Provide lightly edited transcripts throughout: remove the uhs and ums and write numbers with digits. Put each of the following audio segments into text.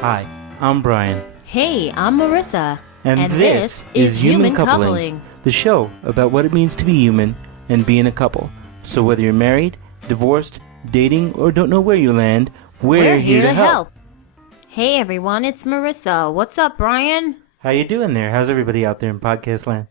Hi, I'm Brian. Hey, I'm Merisa. And this is Human Coupling, the show about what it means to be human and be in a couple. So whether you're married, divorced, dating, or don't know where you land, we're here to help. Hey everyone, it's Merisa. What's up, Brian? How you doing there? How's everybody out there in podcast land?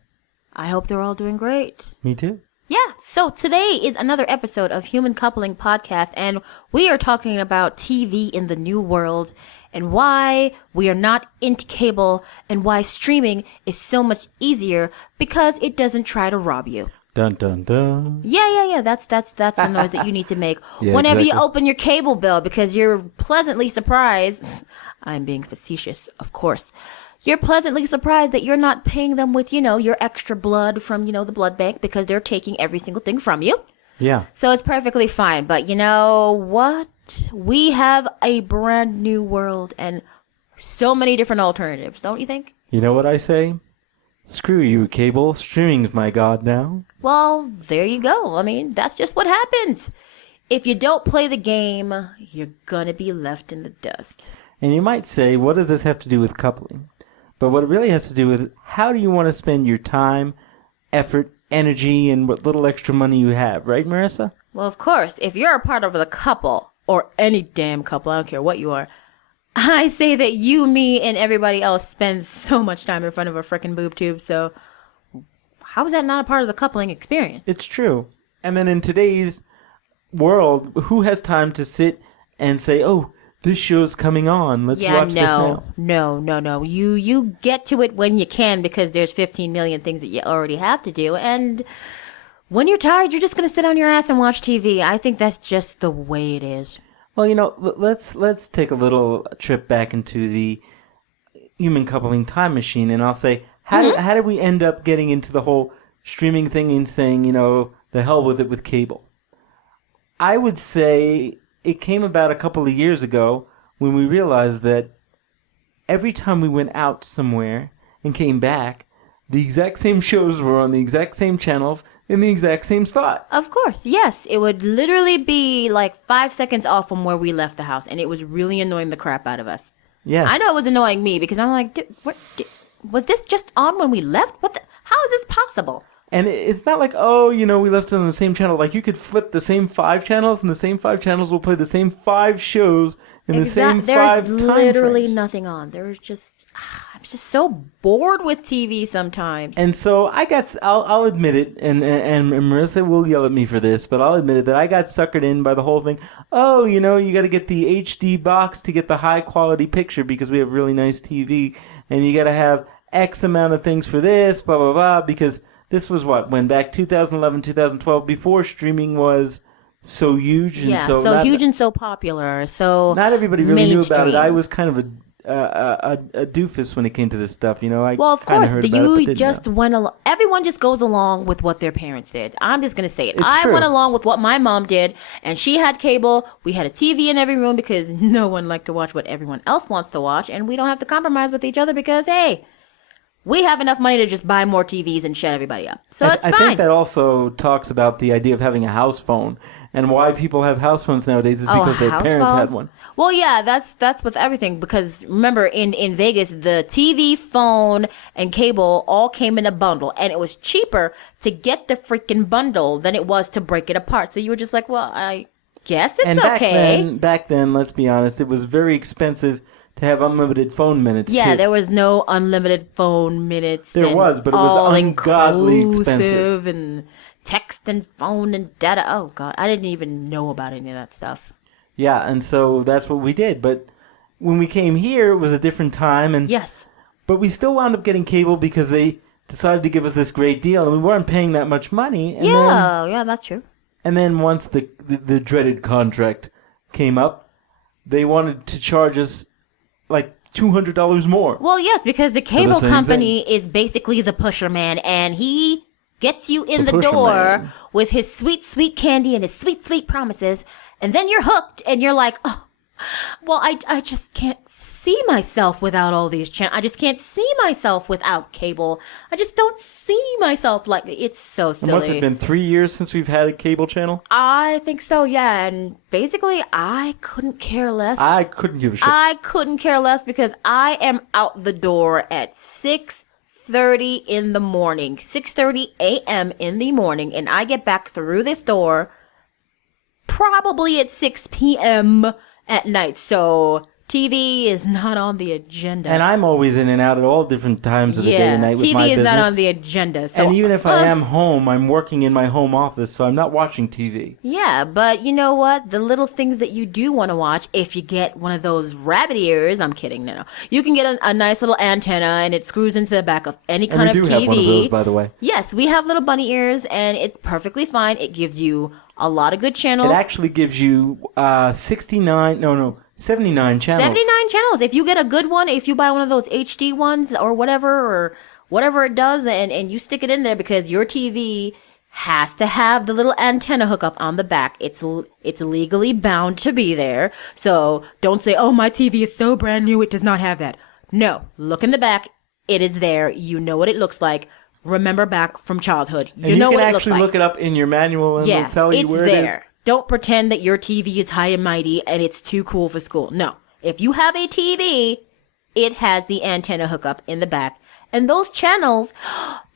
I hope they're all doing great. Me too. Yeah, so today is another episode of Human Coupling Podcast, and we are talking about TV in the new world and why we are not into cable and why streaming is so much easier because it doesn't try to rob you. Dun dun dun. Yeah. That's the noise that you need to make Yeah, whenever exactly. you open your cable bill because you're pleasantly surprised. I'm being facetious, of course. You're pleasantly surprised that you're not paying them with, your extra blood from, the blood bank because they're taking every single thing from you. Yeah. So it's perfectly fine. But you know what? We have a brand new world and so many different alternatives, don't you think? You know what I say? Screw you, cable. Streaming's my god now. Well, there you go. I mean, that's just what happens. If you don't play the game, you're gonna be left in the dust. And you might say, what does this have to do with coupling? But what it really has to do with how do you want to spend your time, effort, energy, and what little extra money you have, right, Marissa? Well, of course, if you're a part of the couple, or any damn couple, I don't care what you are, I say that you, me, and everybody else spends so much time in front of a frickin' boob tube, so how is that not a part of the coupling experience? It's true. And then in today's world, who has time to sit and say, oh, this show's coming on, let's watch this now? No. You get to it when you can because there's 15 million things that you already have to do, and when you're tired, you're just going to sit on your ass and watch TV. I think that's just the way it is. Well, let's take a little trip back into the human coupling time machine, and I'll say, how did we end up getting into the whole streaming thing and saying, the hell with it with cable? I would say it came about a couple of years ago when we realized that every time we went out somewhere and came back, the exact same shows were on the exact same channels in the exact same spot. Of course, yes. It would literally be like 5 seconds off from where we left the house, and it was really annoying the crap out of us. Yes. I know it was annoying me because I'm like, was this just on when we left? How is this possible? And it's not like, we left it on the same channel. Like, you could flip the same 5 channels, and the same 5 channels will play the same 5 shows in the same 5 time There's literally frames. nothing on. I'm just so bored with TV sometimes. And so I'll admit it, and Marissa will yell at me for this, but I'll admit it that I got suckered in by the whole thing. Oh, you got to get the HD box to get the high quality picture because we have really nice TV, and you got to have X amount of things for this, blah, blah, blah, because this was when back 2011, 2012, before streaming was so huge and so huge and so popular. So not everybody really knew about it. mainstream. I was kind of a doofus when it came to this stuff. Well, of course, heard about it, but didn't know. went along. Everyone just goes along with what their parents did. I'm just gonna say it. It's I true. went along with what my mom did, and she had cable. We had a TV in every room because no one liked to watch what everyone else wants to watch, and we don't have to compromise with each other because hey, we have enough money to just buy more TVs and shut everybody up. So it's fine. I think that also talks about the idea of having a house phone and why people have house phones nowadays is because their house parents phones? had one. Well, yeah, that's with everything because remember in Vegas, the TV, phone, and cable all came in a bundle, and it was cheaper to get the freaking bundle than it was to break it apart. So you were just like, well, I guess it's And okay. back then, let's be honest, it was very expensive to have unlimited phone minutes. Yeah, too. there was no unlimited phone minutes. There and was, but it was all ungodly inclusive expensive. and text and phone and data. Oh God, I didn't even know about any of that stuff. Yeah, and so that's what we did. But when we came here, it was a different time. And Yes. But we still wound up getting cable because they decided to give us this great deal, and we weren't paying that much money. And Yeah, that's true. And then once the dreaded contract came up, they wanted to charge us like $200 more. Well, yes, because the cable same company is basically the pusher man, and he gets you in The the pusher door man. with his sweet, sweet candy and his sweet, sweet promises, and then you're hooked, and you're like, oh, Well, I just can't see myself without all these channels. I just can't see myself without cable. I just don't see myself like it's so silly. And what's it been 3 years since we've had a cable channel? I think so, yeah. And basically, I couldn't care less. I couldn't give a shit. I couldn't care less because I am out the door at 6:30 in the morning, 6:30 a.m. in the morning, and I get back through this door probably at 6 p.m. at night. So TV is not on the agenda. And I'm always in and out at all different times of the day and night with my business. TV is not on the agenda. So, and even if I am home, I'm working in my home office, so I'm not watching TV. Yeah, but you know what? The little things that you do want to watch, if you get one of those rabbit ears, I'm kidding, no. You can get a nice little antenna, and it screws into the back of any kind of TV. And we do have one of those, by the way. Yes, we have little bunny ears, and it's perfectly fine. It gives you a lot of good channels. It actually gives you 79 channels. 79 channels. If you get a good one, if you buy one of those HD ones or whatever it does, and you stick it in there because your TV has to have the little antenna hookup on the back. It's legally bound to be there. So don't say, oh, my TV is so brand new, it does not have that. No, look in the back. It is there. You know what it looks like. Remember back from childhood. You know what it looks like. You can actually look it up in your manual and it'll tell you where it is. Don't pretend that your TV is high and mighty and it's too cool for school. No. If you have a TV, it has the antenna hookup in the back. And those channels,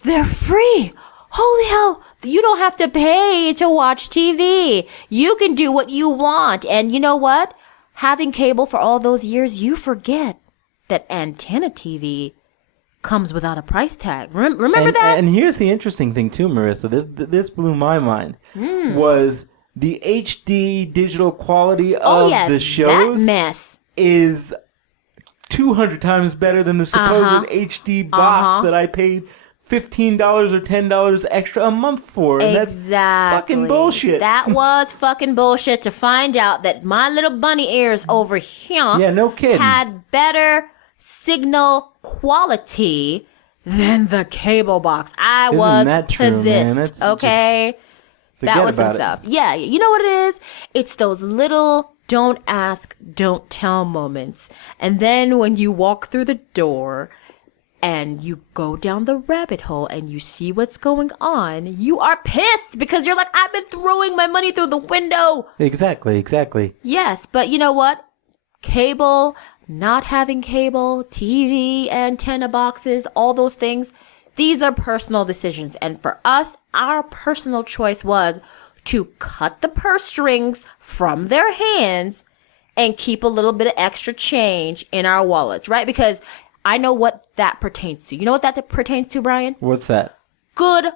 they're free. Holy hell. You don't have to pay to watch TV. You can do what you want. And you know what? Having cable for all those years, you forget that antenna TV comes without a price tag. Remember that? And here's the interesting thing too, Marissa. This blew my mind. Was the HD digital quality of the shows that mess is 200 times better than the supposed HD box that I paid $15 or $10 extra a month for. And exactly. That's fucking bullshit. That was fucking bullshit to find out that my little bunny ears over here no kidding. Had better signal quality than the cable box. Isn't that true, man? That's okay? That was some stuff. Yeah, you know what it is? It's those little don't ask, don't tell moments. And then when you walk through the door and you go down the rabbit hole and you see what's going on, you are pissed because you're like, I've been throwing my money through the window. Exactly. Yes, but you know what? Cable, not having cable, TV, antenna boxes, all those things, these are personal decisions. And for us, our personal choice was to cut the purse strings from their hands and keep a little bit of extra change in our wallets, right? Because I know what that pertains to. You know what that pertains to, Brian? What's that? Good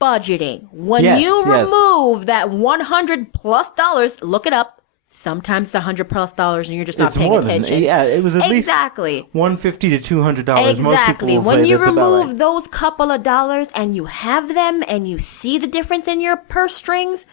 budgeting. When you remove that $100+ look it up. Sometimes it's $100+ and you're just not paying attention. It was at least $150 to $200. Exactly. Most people will when say you that's remove right. those couple of dollars and you have them and you see the difference in your purse strings,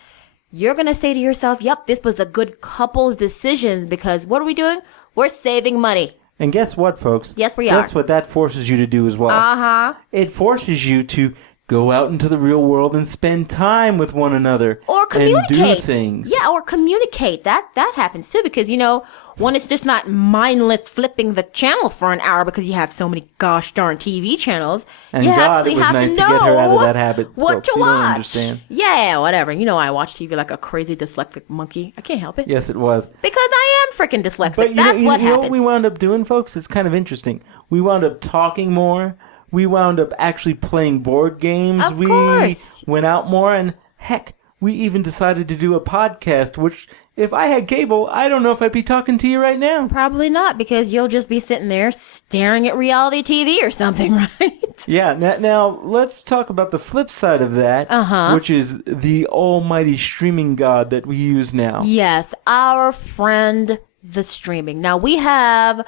you're going to say to yourself, yep, this was a good couple's decision because what are we doing? We're saving money. And guess what, folks? Yes, we are. Guess what that forces you to do as well. It forces you to go out into the real world and spend time with one another. Or communicate. And do things. Yeah, or communicate. That happens too because, you know, when it's just not mindless flipping the channel for an hour because you have so many gosh darn TV channels. And you God, it was nice to get her out of that habit. What folks. to You watch. don't understand. Yeah, whatever. You know, I watch TV like a crazy dyslexic monkey. I can't help it. Yes, it was. Because I am freaking dyslexic. But That's what you know happens. what we wound up doing, folks? It's kind of interesting. We wound up talking more. We wound up actually playing board games. Of course. Went out more, and heck, we even decided to do a podcast, which, if I had cable, I don't know if I'd be talking to you right now. Probably not, because you'll just be sitting there staring at reality TV or something, right? Yeah, now let's talk about the flip side of that, which is the almighty streaming god that we use now. Yes, our friend, the streaming. Now, we have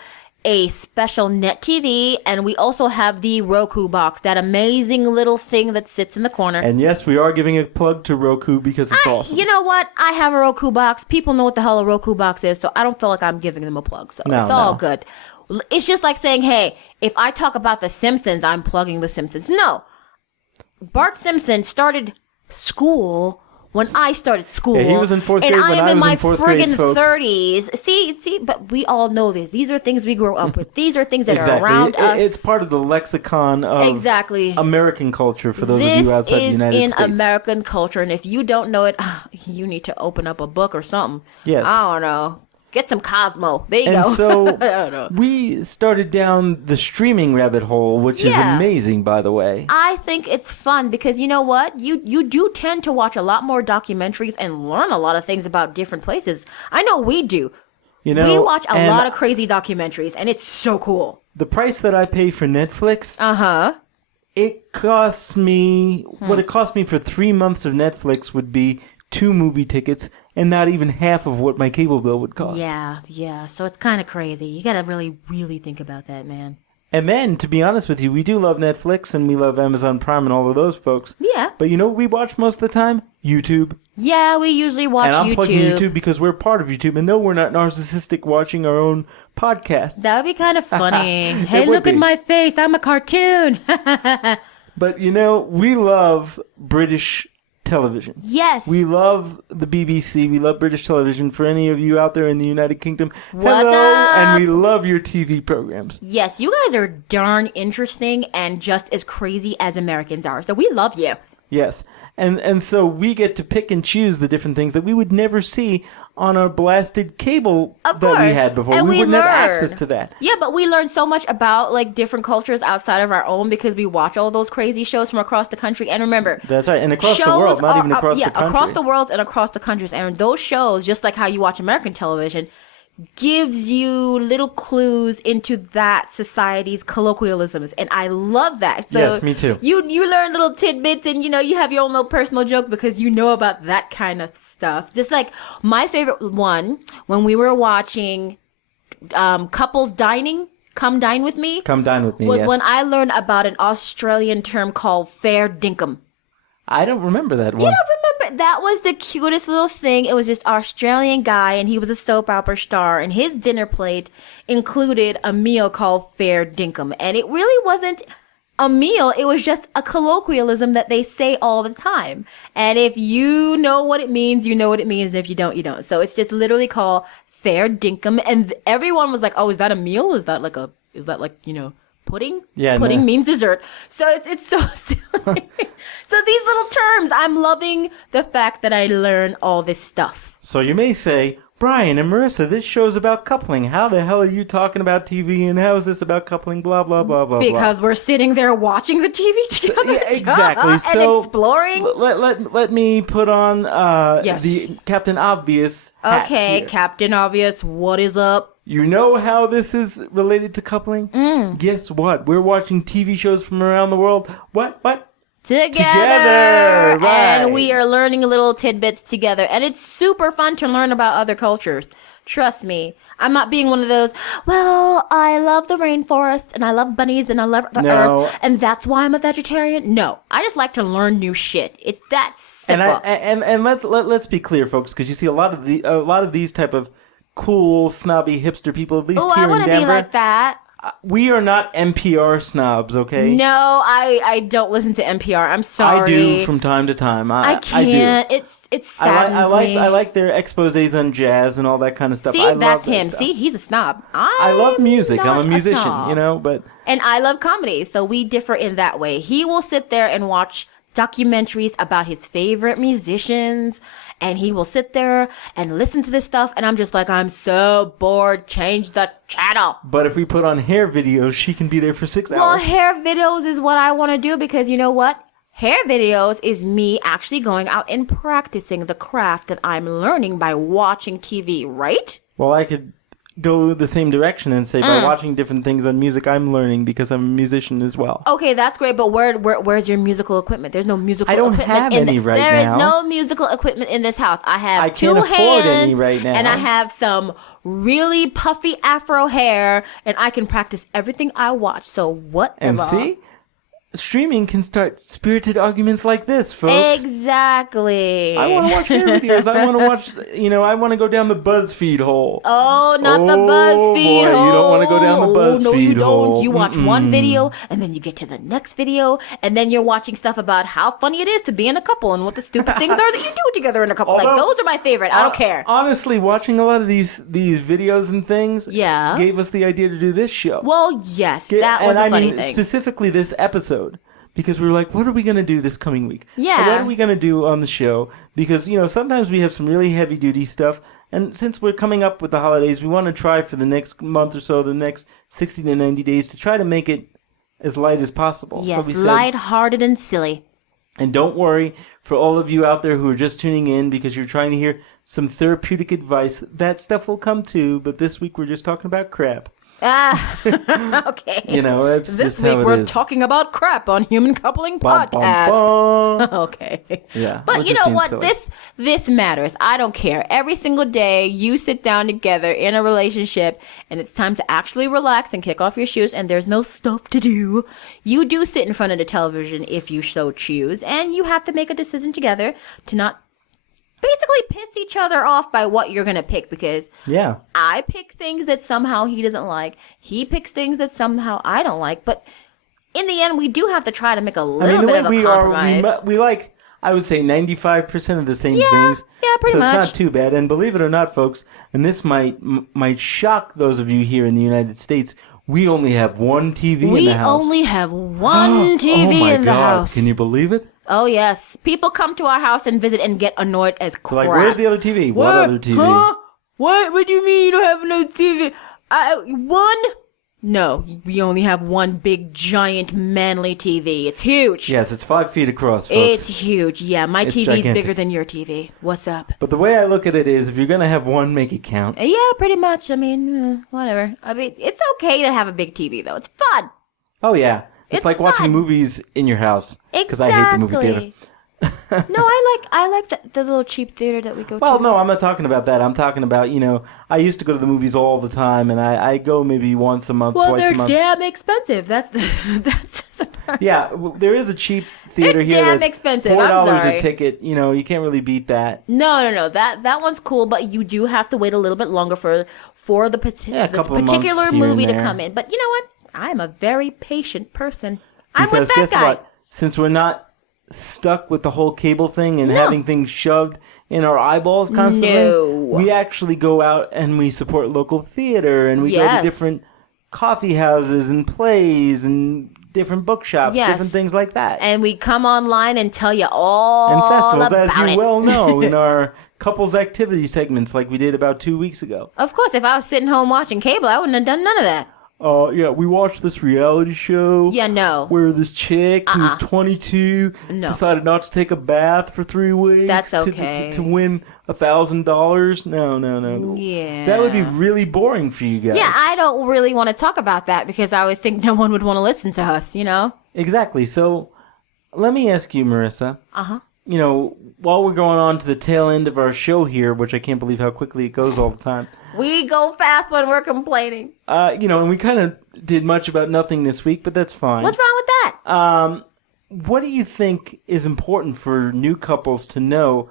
a special net TV, and we also have the Roku box, that amazing little thing that sits in the corner. And yes, we are giving a plug to Roku because it's awesome. You know what? I have a Roku box. People know what the hell a Roku box is, so I don't feel like I'm giving them a plug. So it's all good. It's just like saying, hey, if I talk about The Simpsons, I'm plugging The Simpsons. No. Bart Simpson started school when I started school. Yeah, he was in fourth grade and when I am I in was my in fourth grade, friggin' folks. 30s. See, but we all know this. These are things we grew up with. These are things that are around us. It's part of the lexicon of American culture for those of you outside the United States. This is in American culture, and if you don't know it, you need to open up a book or something. Yes. I don't know. Get some Cosmo. There you go. And so we started down the streaming rabbit hole, which is amazing, by the way. I think it's fun because you know what? You do tend to watch a lot more documentaries and learn a lot of things about different places. I know we do. We watch a lot of crazy documentaries, and it's so cool. The price that I pay for Netflix, it costs me, what it cost me for 3 months of Netflix would be 2 movie tickets, and not even half of what my cable bill would cost. Yeah. So it's kind of crazy. You got to really, really think about that, man. And then, to be honest with you, we do love Netflix and we love Amazon Prime and all of those folks. Yeah. But you know what we watch most of the time? YouTube. Yeah, we usually watch YouTube. And I'm plugging YouTube because we're part of YouTube. And no, we're not narcissistic watching our own podcasts. That would be kind of funny. Hey, look at my face. I'm a cartoon. But, you know, we love British television. Yes. We love the BBC. We love British television. For any of you out there in the United Kingdom, what's hello, up? And we love your TV programs. Yes, you guys are darn interesting and just as crazy as Americans are. So we love you. Yes. And so we get to pick and choose the different things that we would never see on our blasted cable that we had before. And we wouldn't have access to that. Yeah, but we learn so much about like different cultures outside of our own because we watch all those crazy shows from across the country. And remember, that's right. And across the world, not even across the country. Yeah, across the world and across the countries. And those shows, just like how you watch American television, gives you little clues into that society's colloquialisms, and I love that. So yes, me too. You learn little tidbits, and you have your own little personal joke because you know about that kind of stuff. Just like my favorite one when we were watching Couples Dining. Come Dine With Me. Come Dine With Me, was yes. when I learned about an Australian term called fair dinkum. I don't remember that one. You don't remember? That was the cutest little thing. It was this Australian guy, and he was a soap opera star, and his dinner plate included a meal called fair dinkum. And it really wasn't a meal. It was just a colloquialism that they say all the time. And if you know what it means, you know what it means. And if you don't, you don't. So it's just literally called fair dinkum. And everyone was like, oh, is that a meal? Is that like pudding? Yeah, pudding means dessert. So it's so silly. So these little terms, I'm loving the fact that I learn all this stuff. So you may say, Brian and Marissa, this show's about coupling. How the hell are you talking about TV and how is this about coupling? Blah, blah, blah, blah, because we're sitting there watching the TV together. Yeah, exactly. And exploring. Let me put on the Captain Obvious hat Okay, here. Captain Obvious, what is up? You know how this is related to coupling? Guess what? We're watching TV shows from around the world. What? Together. Right. And we are learning little tidbits together. And it's super fun to learn about other cultures. Trust me. I'm not being one of those, well, I love the rainforest and I love bunnies and I love the earth and that's why I'm a vegetarian. No, I just like to learn new shit. It's that simple. And let's be clear, folks, because you see a lot of these type of cool, snobby, hipster people, at least here in Denver. I want to be like that. We are not NPR snobs, okay? No, I don't listen to NPR. I'm sorry. I do from time to time. I can't. I do. It's saddens me. I like their exposés on jazz and all that kind of stuff. See, that's love him. stuff. See, he's a snob. I love music. I'm a musician, snob. but and I love comedy, so we differ in that way. He will sit there and watch documentaries about his favorite musicians, and he will sit there and listen to this stuff, and I'm just like, I'm so bored, change the channel. But if we put on hair videos, she can be there for 6 hours. Well, hair videos is what I want to do because you know what? Hair videos is me actually going out and practicing the craft that I'm learning by watching TV, right? Well, I could go the same direction and say by watching different things on music, I'm learning because I'm a musician as well. Okay, that's great, but where's your musical equipment? There's no musical equipment. I don't have any right now. There is no musical equipment in this house. I have two hands, afford any right now. And I have some really puffy afro hair, and I can practice everything I watch. So what? And see? streaming can start spirited arguments like this, folks. Exactly. I want to watch hair videos. I want to watch, I want to go down the BuzzFeed hole. Oh, not the BuzzFeed boy, hole. You don't want to go down the BuzzFeed no, you hole. don't. You watch one video, and then you get to the next video, and then you're watching stuff about how funny it is to be in a couple and what the stupid things are that you do together in a couple. Like, those are my favorite. I don't care. Honestly, watching a lot of these videos and things gave us the idea to do this show. Well, yes, that was a funny thing. Specifically this episode. Because we were like, what are we going to do this coming week? Yeah. What are we going to do on the show? Because, sometimes we have some really heavy-duty stuff. And since we're coming up with the holidays, we want to try for the next month or so, the next 60 to 90 days, to try to make it as light as possible. Yes, so lighthearted and silly. And don't worry, for all of you out there who are just tuning in because you're trying to hear some therapeutic advice, that stuff will come too. But this week we're just talking about crap. Okay. That's this just week how it we're is. talking about crap on Human Coupling Podcast. Okay. Yeah. But you know what? Silly. This matters. I don't care. Every single day you sit down together in a relationship and it's time to actually relax and kick off your shoes and there's no stuff to do. You do sit in front of the television if you so choose and you have to make a decision together to not basically piss each other off by what you're going to pick because I pick things that somehow he doesn't like. He picks things that somehow I don't like. But in the end, we do have to try to make a little bit of a compromise. We like, I would say, 95% of the same things. Yeah, pretty much. So it's not too bad. And believe it or not, folks, and this might shock those of you here in the United States, we only have one TV in the house. We only have one TV in the house. Can you believe it? Oh, yes. People come to our house and visit and get annoyed as crap. Like, where's the other TV? What other TV? Huh? What do you mean you don't have another TV? One? No, we only have one big, giant, manly TV. It's huge. Yes, it's 5 feet across, folks. It's huge. Yeah, my TV's gigantic. bigger than your TV. What's up? But the way I look at it is, if you're going to have one, make it count. Yeah, pretty much. I mean, whatever. I mean, it's okay to have a big TV, though. It's fun. Oh, yeah. It's like fun. watching movies in your house. Because I hate the movie theater. No, I like the little cheap theater that we go to. Well, no, I'm not talking about that. I'm talking about, I used to go to the movies all the time, and I go maybe once a month, twice a month. Well, they're damn expensive. That's Yeah, there is a cheap theater here damn that's expensive. $4 I'm sorry. a ticket. You can't really beat that. No. That one's cool, but you do have to wait a little bit longer for the particular movie to come in. But you know what? I'm a very patient person. I'm with that guess guy. What? Since we're not stuck with the whole cable thing and having things shoved in our eyeballs constantly, we actually go out and we support local theater and we go to different coffee houses and plays and different bookshops, different things like that. And we come online and tell you all and festivals, about as you it. well know, in our couples activity segments like we did about 2 weeks ago. Of course, if I was sitting home watching cable, I wouldn't have done none of that. We watched this reality show. Yeah, no. Where this chick who's 22 decided not to take a bath for 3 weeks. That's okay. To win $1,000. No. Yeah. That would be really boring for you guys. Yeah, I don't really want to talk about that because I would think no one would want to listen to us, Exactly. So, let me ask you, Marissa. Uh-huh. While we're going on to the tail end of our show here, which I can't believe how quickly it goes all the time. We go fast when we're complaining. And we kind of did much about nothing this week, but that's fine. What's wrong with that? What do you think is important for new couples to know?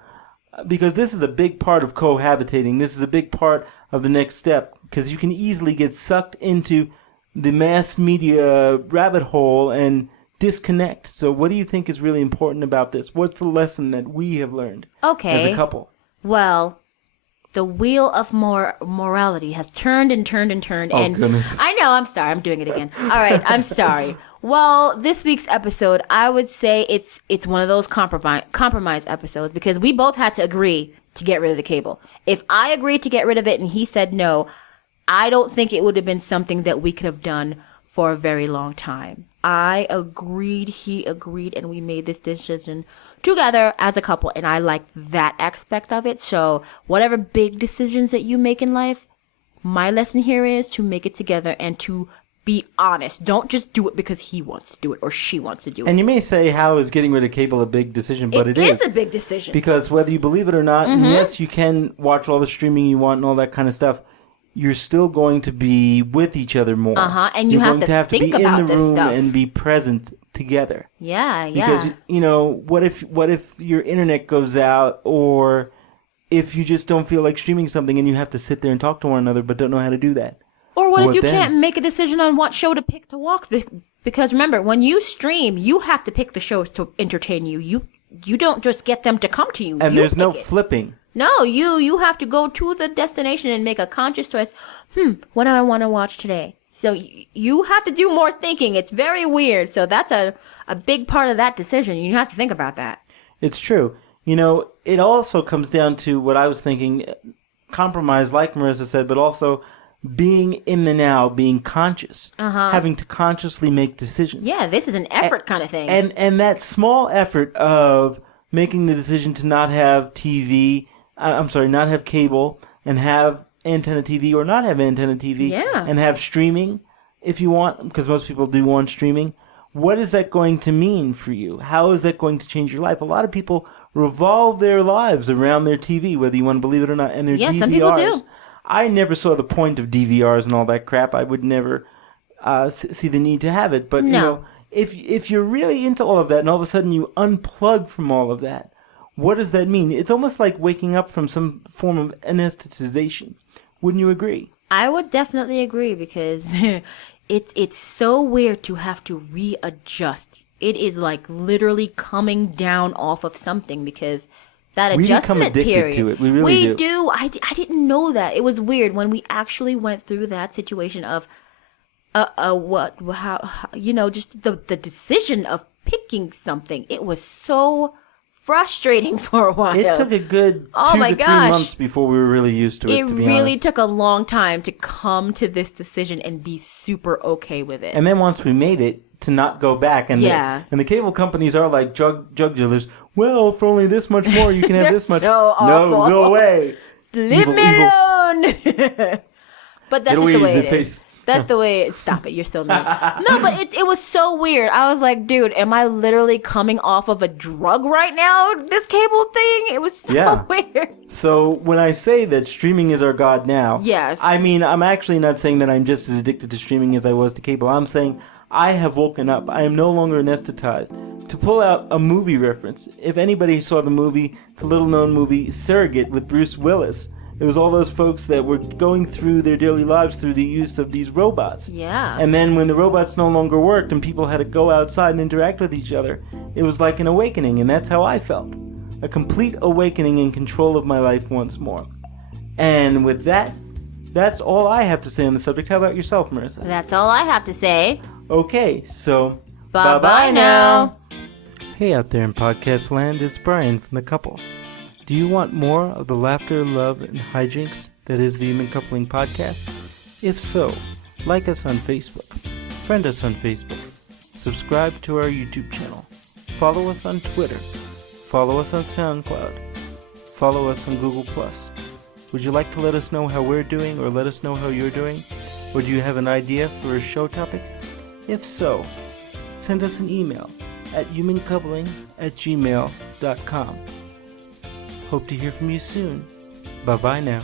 Because this is a big part of cohabitating. This is a big part of the next step. Because you can easily get sucked into the mass media rabbit hole and disconnect. So what do you think is really important about this? What's the lesson that we have learned as a couple? Well, the wheel of morality has turned and turned and turned. Oh, and goodness. I know, I'm sorry. I'm doing it again. All right, I'm sorry. Well, this week's episode, I would say it's one of those compromise episodes because we both had to agree to get rid of the cable. If I agreed to get rid of it and he said no, I don't think it would have been something that we could have done for a very long time. I agreed, he agreed, and we made this decision together as a couple, and I like that aspect of it. So whatever big decisions that you make in life, my lesson here is to make it together and to be honest. Don't just do it because he wants to do it or she wants to do it. And you may say, how is getting rid of cable a big decision? But it is a big decision. Because whether you believe it or not, and yes, you can watch all the streaming you want and all that kind of stuff, you're still going to be with each other more. And you have to be think in about the this room stuff. and be present together. Yeah, Because, what if your internet goes out, or if you just don't feel like streaming something and you have to sit there and talk to one another but don't know how to do that? Or what if you then? can't make a decision on what show to pick to watch? Because remember, when you stream, you have to pick the shows to entertain you. You don't just get them to come to you. And you there's no pick it. flipping. No, you have to go to the destination and make a conscious choice. What do I want to watch today? So you have to do more thinking. It's very weird. So that's a big part of that decision. You have to think about that. It's true. It also comes down to what I was thinking, compromise, like Marissa said, but also being in the now, being conscious, having to consciously make decisions. Yeah, this is an effort kind of thing. And that small effort of making the decision to not have not have cable and have antenna TV, or not have antenna TV, and have streaming if you want, because most people do want streaming. What is that going to mean for you? How is that going to change your life? A lot of people revolve their lives around their TV, whether you want to believe it or not, and their DVRs. Some people do. I never saw the point of DVRs and all that crap. I would never see the need to have it. But, if you're really into all of that and all of a sudden you unplug from all of that, what does that mean? It's almost like waking up from some form of anesthetization. Wouldn't you agree? I would definitely agree, because it's so weird to have to readjust. It is like literally coming down off of something, because that we adjustment become addicted period. to it. We really do. I didn't know that. It was weird when we actually went through that situation of just the decision of picking something. It was so frustrating for a while. It took a good 2 to 3 months before we were really used to it. It really took a long time to come to this decision and be super okay with it. And then once we made it, to not go back. And the cable companies are like drug dealers. Well, for only this much more, you can have this much. So no, go away. Leave me alone. But that's just the way it is. That's the way stop it, you're so mean. No, but it was so weird. I was like, dude, am I literally coming off of a drug right now, this cable thing? It was so weird. So when I say that streaming is our god now, yes, I mean, I'm actually not saying that I'm just as addicted to streaming as I was to cable. I'm saying I have woken up. I am no longer anesthetized. To pull out a movie reference, if anybody saw the movie, it's a little known movie, Surrogate, with Bruce Willis. It was all those folks that were going through their daily lives through the use of these robots. Yeah. And then when the robots no longer worked and people had to go outside and interact with each other, it was like an awakening, and that's how I felt. A complete awakening in control of my life once more. And with that, that's all I have to say on the subject. How about yourself, Marissa? That's all I have to say. Okay, so bye-bye now. Hey out there in podcast land, it's Brian from The Couple. Do you want more of the laughter, love, and hijinks that is the Human Coupling Podcast? If so, like us on Facebook, friend us on Facebook, subscribe to our YouTube channel, follow us on Twitter, follow us on SoundCloud, follow us on Google+. Would you like to let us know how we're doing, or let us know how you're doing? Or do you have an idea for a show topic? If so, send us an email at humancoupling@gmail.com. Hope to hear from you soon. Bye-bye now.